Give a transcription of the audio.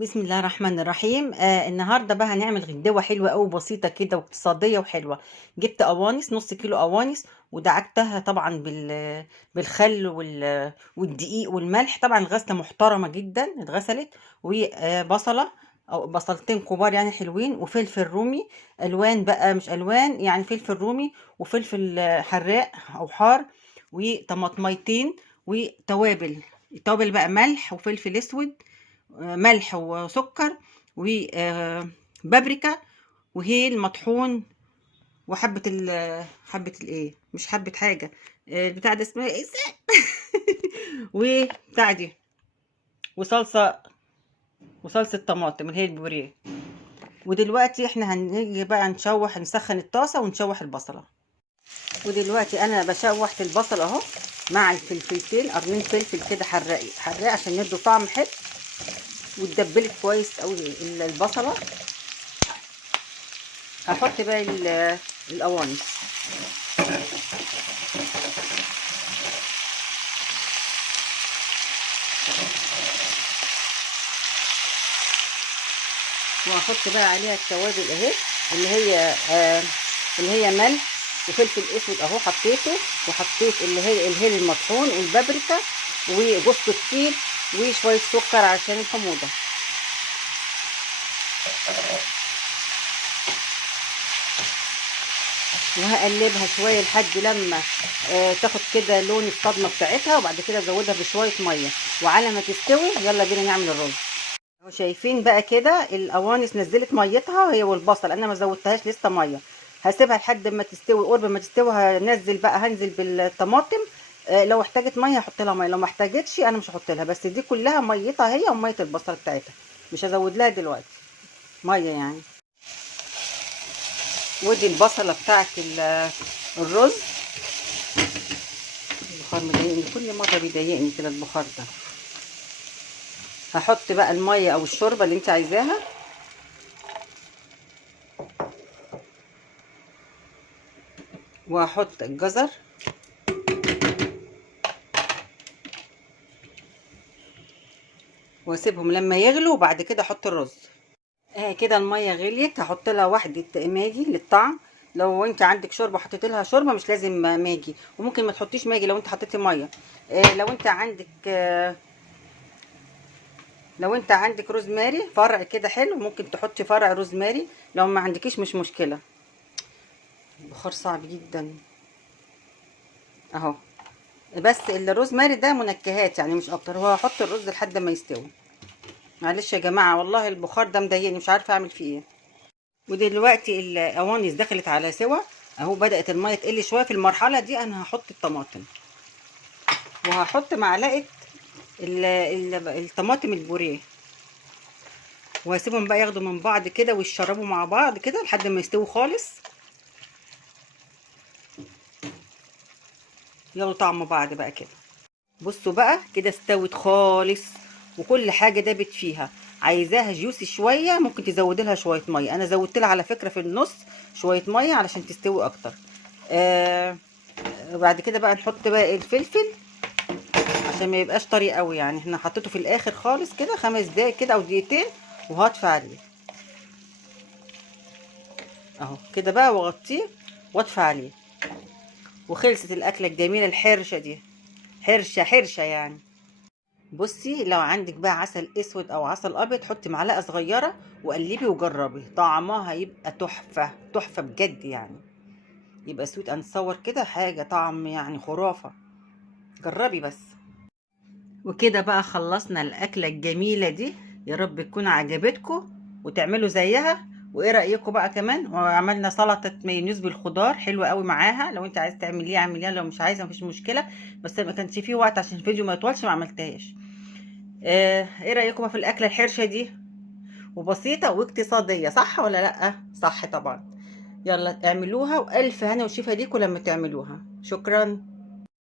بسم الله الرحمن الرحيم. النهارده بقى هنعمل غدوه حلوه قوي بسيطه كده واقتصاديه وحلوه. جبت قوانص نص كيلو قوانص ودعكتها طبعا بالخل والدقيق والملح. طبعا الغسله محترمه جدا اتغسلت. وبصله او بصلتين كبار يعني حلوين، وفلفل رومي الوان بقى مش الوان، يعني فلفل رومي وفلفل حراق او حار، وطماطميتين وتوابل. التوابل بقى ملح وفلفل اسود، ملح وسكر وبابريكا وهيل مطحون، وحبة حبة الايه، مش حبة حاجة، البتاع ده اسمها ايه وبتاع دي، وصلصة، وصلصة طماطم اللي هي البوريه. ودلوقتي احنا هنيجي بقى نسخن الطاسة ونشوح البصلة. ودلوقتي انا بشوح في البصل اهو مع الفلفلتين، قرنين فلفل كده حراق حراق عشان يدوا طعم حلو. واتدبلت كويس قوي البصلة. هحط بقى القوانص، وهحط بقى عليها التوابل اهي، اللي هي اللي هي ملح وفلفل اسود اهو حطيته، وحطيت اللي هي الهيل المطحون والبابريكا وجوز الطيب وشويه سكر عشان الحموضه. وهقلبها شويه لحد لما تاخد كده لون الصدمه بتاعتها، وبعد كده ازودها بشويه ميه، وعلى ما تستوي يلا بينا نعمل الرز. اهو شايفين بقى كده القوانص نزلت ميتها هي والبصل، انا ما زودتهاش لسه ميه. هسيبها لحد ما تستوي، قرب ما تستوي هنزل بالطماطم. لو احتاجت ميه هحط لها ميه، لو ما احتاجتش انا مش هحط لها، بس دي كلها ميتها هي وميه البصل بتاعتها، مش هزود لها دلوقتي ميه يعني. ودي البصله بتاعت الرز. البخار مضايقني كل مره، بيضايقني كده البخار ده. هحط بقى الميه او الشوربه اللي انت عايزاها، وهحط الجزر، واسيبهم لما يغلوا وبعد كده احط الرز. كده الميه غليت، هحط لها واحده ماجي للطعم. لو انت عندك شوربه حطيت لها شوربه مش لازم ماجي، وممكن ما تحطيش ماجي لو انت حطيتي ميه. لو انت عندك لو انت عندك روزماري فرع كده حلو ممكن تحطي فرع روزماري، لو ما عندكيش مش مشكله. البخار صعب جدا اهو. بس الروزماري ده منكهات يعني مش اكتر. هو هحط الرز لحد ما يستوي. معلش يا جماعه والله البخار ده مضايقني، مش عارفه اعمل فيه ايه. ودلوقتي القوانص دخلت على سوا اهو، بدأت المية تقل شوية. في المرحلة دي انا هحط الطماطم، وهحط معلقة الطماطم البوريه، وهسيبهم بقى ياخدوا من بعض كده ويشربوا مع بعض كده لحد ما يستووا خالص، ياخدوا طعم بعض بقى كده. بصوا بقى كده استوت خالص، وكل حاجة دابت فيها. عايزاها جوسي شوية ممكن تزودي لها شوية مية، انا زودت لها على فكرة في النص شوية مية علشان تستوي اكتر. بعد كده بقى نحط بقى الفلفل عشان ما يبقاش طري قوي، يعني احنا حطيته في الاخر خالص كده 5 دقايق كده او دقيقتين، وهطفي عليه اهو كده بقى، واغطيه واطفي عليه. وخلصت الاكله الجميله الحرشه دي، حرشه حرشه يعني. بصي لو عندك بقى عسل اسود او عسل ابيض حطي معلقه صغيره وقلبي وجربي، طعمها هيبقى تحفه تحفه بجد يعني. يبقى سويت اند صور كده حاجه طعم يعني خرافه. جربي بس. وكده بقى خلصنا الأكلة الجميلة دي. يا رب تكون عجبتكم وتعملوا زيها. وايه رأيكم بقى كمان؟ وعملنا سلطة مايونيز بالخضار حلوة قوي معاها، لو انت عايز تعمليها اعمليها، لو مش عايزة مفيش مشكلة. بس ما كانش فيه وقت عشان الفيديو ما يطولش ما عملتهاش. ايه رأيكم بقى في الأكلة الحرشة دي؟ وبسيطة واقتصادية، صح ولا لأ؟ صح طبعا. يلا اعملوها، وألف هنا وشفا ليكم لما تعملوها. شكرا.